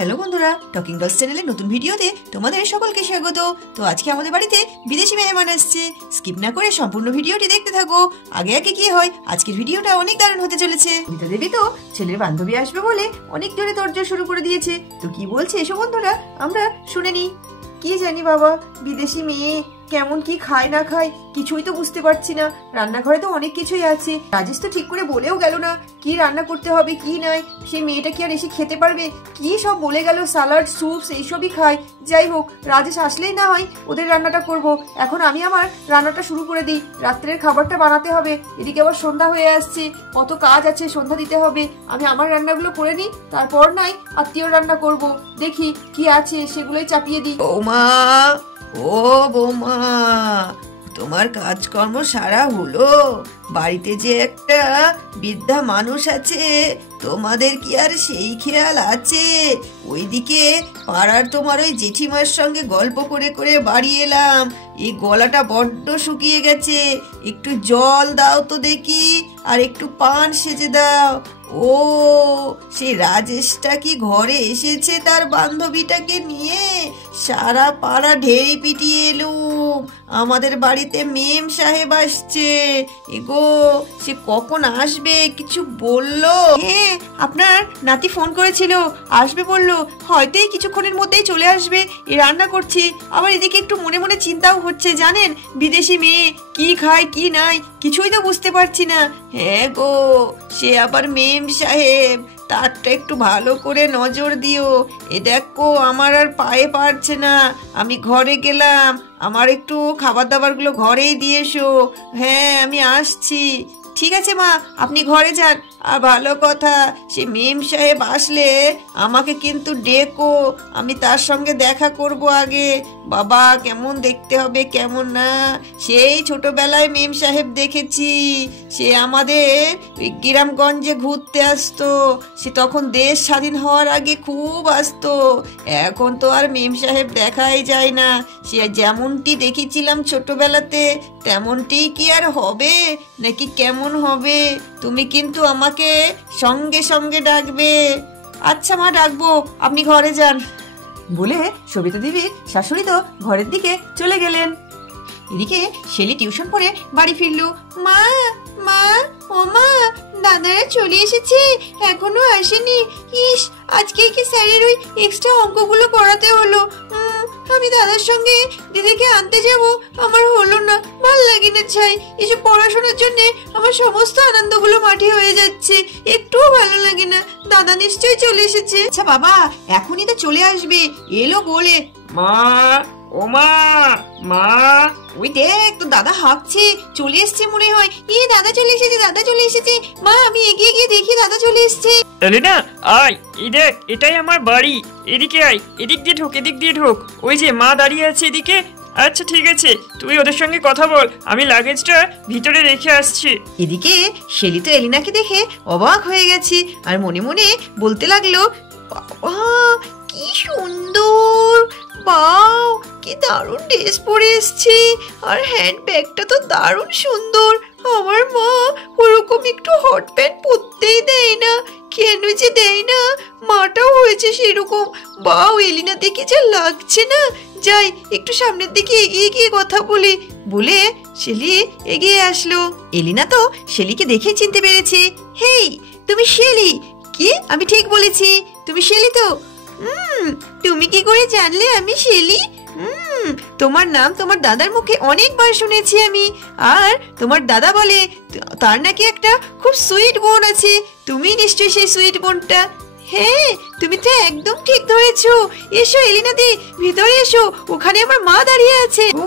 Hello বন্ধুরা, talking dolls চ্যানেলে নতুন ভিডিওতে তোমাদের সকলকে স্বাগত। তো আজকে আমাদের বাড়িতে বিদেশি মেহমান আসছে। স্কিপ না করে সম্পূর্ণ ভিডিওটি দেখতে থাকো। আগে আগে কি হয়, আজকের ভিডিওটা অনেক দারুণ হতে চলেছে। সবিতা দেবী তো ছেলের বান্ধবী আসবে বলে অনেক জোরে তোড়জোড় শুরু করে দিয়েছে। তো কি বলছে এসো বন্ধুরা আমরা শুনে নিই। কি জানি বাবা, বিদেশি মেয়ে কেমন কি খায় না খায় কিছুই তো বুঝতে পারছি না। রান্নাঘরে তো অনেক কিছুই আছে, রাজেশ তো ঠিক করে বলেও গেল না কি রান্না করতে হবে কি নাই। সেই মেয়েটা কি আর এসে খেতে পারবে? কি সব বলে গেল, সালাড স্যুপস এইসবই খায়। যাই হোক, রাজেশ আসলেই না হয় ওদের রান্নাটা করব। এখন আমি আমার রান্নাটা শুরু করে দিই, রাত্রের খাবারটা বানাতে হবে। এদিকে আবার সন্ধ্যা হয়ে আসছে, কত কাজ আছে, সন্ধ্যা দিতে হবে। আমি আমার রান্নাগুলো করে নিই, তারপর নাই আত্মীয় রান্না করব। দেখি কি আছে সেগুলোই চাপিয়ে দিই। বৌমা, ও বৌমা, তোমার কাজকর্ম সারা হলো? বাড়িতে যে একটা বৃদ্ধা মানুষ আছে, তোমাদের কি আর সেই খেয়াল আছে? ওইদিকে পাড়ার তোমার ওই জেঠিমার সঙ্গে গল্প করে করে বাড়ি এলাম। এই গলাটা বড্ড শুকিয়ে গেছে, একটু জল দাও তো দেখি, আর একটু পান সেজে দাও। ও, সেই রাজেশটা কি ঘরে এসেছে তার বান্ধবীটাকে নিয়ে? সারা পাড়া ঢেড়ি পিটিয়ে এলুম। আমাদের বাড়িতে মেম সাহেব আসছে। এগো, সে কখন আসবে কিছু বললো? হ্যাঁ, আপনার নাতি ফোন করেছিল, আসবে বললো। হয়তো এই কিছুক্ষণের মধ্যেই চলে আসবে। রান্না করছি, আবার এদিকে একটু মনে মনে চিন্তাও হচ্ছে জানেন, বিদেশি মেয়ে কি খায় কি নাই কিছুই তো বুঝতে পারছি না। হ্যাঁ গো, সে আবার মেম সাহেব, তারটা একটু ভালো করে নজর দিও। এ দেখো আমার আর পায়ে পারছে না, আমি ঘরে গেলাম, আমার একটু খাবার দাবারগুলো ঘরেই দিয়ে এসো। হ্যাঁ আমি আসছি। ঠিক আছে মা, আপনি ঘরে যান। আর ভালো কথা, সে মেম সাহেব আসলে আমাকে কিন্তু ডেকো, আমি তার সঙ্গে দেখা করব আগে। বাবা, কেমন দেখতে হবে কেমন না, সেই ছোটবেলায় মেম সাহেব দেখেছি। সে আমাদের গ্রামগঞ্জে ঘুরতে আসতো, সে তখন দেশ স্বাধীন হওয়ার আগে খুব আসতো। এখন তো আর মেম সাহেব দেখাই যায় না। সে যেমনটি দেখেছিলাম ছোটবেলাতে তেমনটি কি আর হবে নাকি কেমন হবে? তুমি কিন্তু আমাকে সঙ্গে সঙ্গে ডাকবে। আচ্ছা মা, ডাকবো, আপনি ঘরে যান। বলে সবিতা দেবীর শাশুড়ি তো ঘরের দিকে চলে গেলেন। এদিকে শেলি টিউশন পড়ে বাড়ি ফিরলো। মা, মা, ও মা, দাদারা চলে এসেছে, এখনো আসেনি। ইস, আজকে কি স্যারের ওই এক্সট্রা অঙ্কগুলো করাতে হলো। আমি দাদার সঙ্গে দিদিকে আনতে যাব, আমার হলো না, ভাল লাগে না ছাই। এসব পড়াশোনার জন্য আমার সমস্ত আনন্দগুলো মাটি হয়ে যাচ্ছে, একটুও ভালো লাগে না। দাদা নিশ্চয়ই চলে এসেছে। আচ্ছা বাবা, এখনই তো চলে আসবে, এলো বলে। মা, ও মা, মা, ওই দেখ তো দাদা হাঁকছে, চলে এসছে মনে হয়। দাদা চলে এসেছে, দাদা চলে এসেছে। মা, আমি এগিয়ে গিয়ে দেখি দাদা চলে এসছে। এলিনা আয়, এই দেখ এটাই আমার বাড়ি, এদিকে আয়, এদিক দিয়ে ঢোক, এদিক দিয়ে ঢোক। ওই যে মা দাঁড়িয়ে আছে এদিকে। আচ্ছা ঠিক আছে, তুই ওদের সঙ্গে কথা বল, আমি লাগেজটা ভিতরে রেখে আসছি। এদিকে শেলি তো এলিনাকে দেখে অবাক হয়ে গেছে, আর মনে মনে বলতে লাগলো, বাবা কি সুন্দর, বাও কি দারুণ ড্রেস পরে এসছে, আর হ্যান্ড ব্যাগটা তো দারুণ সুন্দর। আমার মা ওরকম একটু হট প্যান্ট পরতেই দেয় না, কেন যে দেয় না? মাটাও হয়েছে সেরকম। বাও, এলিনা দেখে যা লাগছে না। যাই একটু সামনের দিকে এগিয়ে গিয়ে কথা বলি। বলে শেলি এগিয়ে আসলো। এলিনা তো শেলিকে দেখে চিনতে পেরেছে। হেই, তুমি শেলি? কি, আমি ঠিক বলেছি? তুমি শেলি তো? তুমি কি করে জানলে আমি শেলি? তোমার নাম তোমার দাদার মুখে অনেকবার শুনেছি আমি। আর তোমার দাদা বলে তার নাকি একটা খুব সুইট বোন আছে। তুমি নিশ্চয়ই সেই সুইট বোনটা। হ্যাঁ, তুমি তো একদম ঠিক ধরেছো। এসো এলিনা দি, ভিতরে এসো, ওখানে আমার মা দাঁড়িয়ে আছে। ও,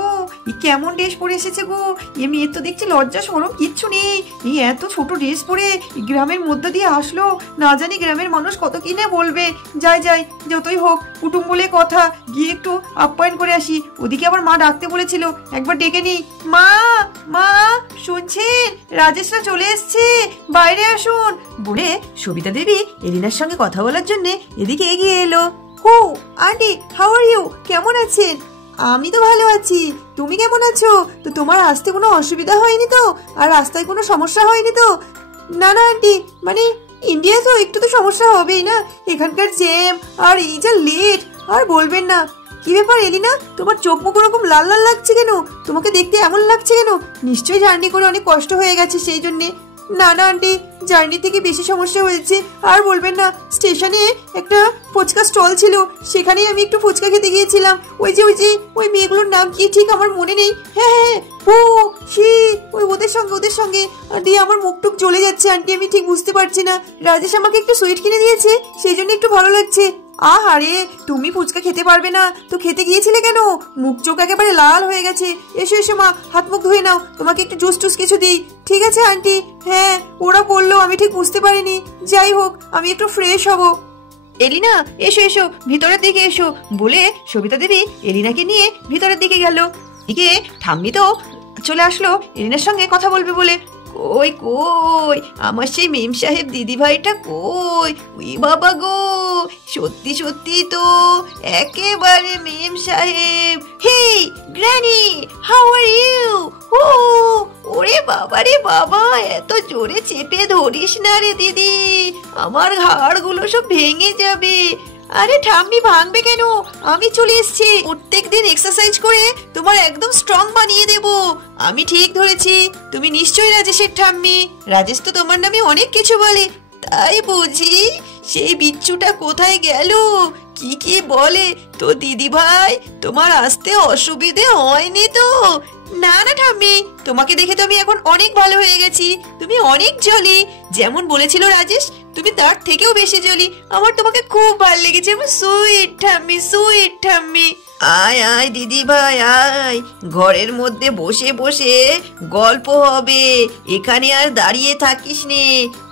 কেমন ড্রেস পরে এসেছে গো? এ মেয়ের তো দেখছি লজ্জা শরম কিচ্ছু নেই। এই এত ছোট ড্রেস পরে গ্রামের মধ্যে দিয়ে আসলো, না জানি গ্রামের মানুষ কত কিনে বলবে। যাই যাই, যতই হোক কুটুম বলে কথা, গিয়ে একটু আপ্যায়ন করে আসি। ওদিকে আবার মা ডাকতে বলেছিল, একবার ডেকে নি। মা, মা, শুনছেন? রাজেশরা চলে এসছে, বাইরে আসুন। বলে সবিতা দেবী এলিনার সঙ্গে কথা বলার জন্য এদিকে এগিয়ে এলো। হো আন্টি, হাউ আর ইউ? কেমন আছেন? আমি তো ভালো আছি, তুমি কেমন আছো? তো তোমার আসতে কোনো অসুবিধা হয়নি তো? আর রাস্তায় কোনো সমস্যা হয়নি তো? না না আন্টি, মানে ইন্ডিয়া তো একটু তো সমস্যা হবেই না, এখানকার জ্যাম আর এই যা লেট, আর বলবেন না। কি ব্যাপার এলিনা, তোমার চোখ মুখ ওরকম লাল লাল লাগছে কেন? তোমাকে দেখতে এমন লাগছে কেন? নিশ্চয়ই জার্নি করে অনেক কষ্ট হয়ে গেছে সেই জন্যে। না না আন্টি, জার্নি থেকে বেশি সমস্যা হয়েছে। আর বলবেন না, স্টেশনে একটা ফুচকা স্টল ছিল, সেখানেই আমি একটু ফুচকা খেতে গিয়েছিলাম। ওই মেয়েগুলোর নাম কি ঠিক আমার মনে নেই। হ্যাঁ, ও সে ওদের সঙ্গে আন্টি, আমার মুখ টুক জ্বলে যাচ্ছে আন্টি, আমি ঠিক বুঝতে পারছি না। রাজেশ আমাকে একটু সুইট কিনে দিয়েছে, সেই জন্য একটু ভালো লাগছে। আরে তুমি ফুচকা খেতে পারবে না তো খেতে গিয়েছিলে কেন? মুখ চোখ একেবারে লাল হয়ে গেছে। এসো এসো মা, হাত মুখ ধুয়ে নাও, তোমাকে একটু জুস টুস কিছু দিই। ঠিক আছে আন্টি। হ্যাঁ, ওরা বললো, আমি ঠিক বুঝতে পারিনি। যাই হোক, আমি একটু ফ্রেশ হব। এলিনা এসো এসো, ভিতরের দিকে এসো বলে সবিতা দেবী এলিনাকে নিয়ে ভিতরের দিকে গেল। এদিকে ঠাম্মি তো চলে আসলো এলিনার সঙ্গে কথা বলবে বলে। কই কই আমার সেই মেম সাহেব দিদি ভাইটা কই? ওই বাবা গো, সত্যি সত্যি তো একেবারে মেম সাহেব। হে গ্র্যানি, হাউ আর ইউ? ও ওরে বাবা রে বাবা, এত জোরে চেপে ধরিস না রে দিদি, আমার ঘাড়গুলো সব ভেঙে যাবে। আরে ঠাম্মি, ভাঙবে কেন? আমি চলে এসেছি। প্রত্যেকদিন এক্সারসাইজ করে তোমার একদম স্ট্রং বানিয়ে দেব। আমি ঠিক ধরেছি, তুমি নিশ্চয়ই রাজেশের ঠাম্মি। রাজেশ তো তোমার নামে অনেক কিছু বলে। তাই বুঝি? সেই বিচ্ছুটা কোথায় গেল? কি কি বলে তো দিদি ভাই? তোমার আসতে অসুবিধে হয়নি তো? না না ঠাম্মি, তোমাকে দেখে তো আমি এখন অনেক ভালো হয়ে গেছি। তুমি অনেক জলি, যেমন বলেছিল রাজেশ, তুমি তার থেকেও বেশি জলি। আমার তোমাকে খুব ভালো লেগেছে। আমার সুইট ঠাম্মি, সুইট ঠাম্মি। আয় আয় দিদি ভাই আয়, ঘরের মধ্যে বসে বসে গল্প হবে, এখানে আর দাঁড়িয়ে থাকিস নে।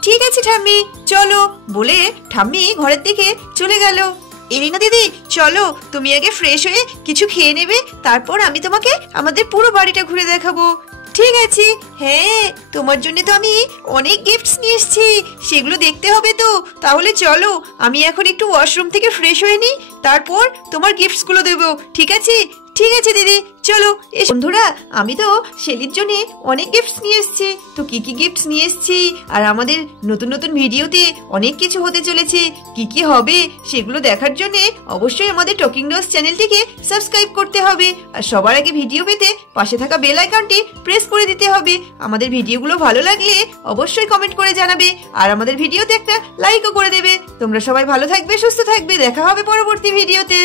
ঠিক আছে ঠাম্মি, চলো বলে ঠাম্মি ঘরের দিকে চলে গেল। এলিনা দিদি চলো, তুমি আগে ফ্রেশ হয়ে কিছু খেয়ে নেবে, তারপর আমি তোমাকে আমাদের পুরো বাড়িটা ঘুরে দেখাবো। ঠিক আছে। হ্যাঁ, তোমার জন্য তো আমি অনেক গিফটস নিয়ে এসেছি, সেগুলো দেখতে হবে তো। তাহলে চলো, আমি এখন একটু ওয়াশরুম থেকে ফ্রেশ হয়ে নিই, তারপর তোমার গিফটস গুলো দেবো। ঠিক আছে? ঠিক আছে দিদি, চলো। বন্ধুরা, আমি তো শেলির জন্য অনেক গিফটস নিয়ে এসেছি। তো কি কি গিফটস নিয়ে এসেছি আর আমাদের নতুন নতুন ভিডিওতে অনেক কিছু হতে চলেছে, কি কি হবে সেগুলো দেখার জন্য অবশ্যই আমাদের টকিং ডগস চ্যানেলটিকে সাবস্ক্রাইব করতে হবে। আর সবার আগে ভিডিও পেতে পাশে থাকা বেল আইকনটি প্রেস করে দিতে হবে। আমাদের ভিডিওগুলো ভালো লাগলে অবশ্যই কমেন্ট করে জানাবে, আর আমাদের ভিডিওতে একটা লাইকও করে দেবে। তোমরা সবাই ভালো থাকবে, সুস্থ থাকবে, দেখা হবে পরবর্তী ভিডিওতে।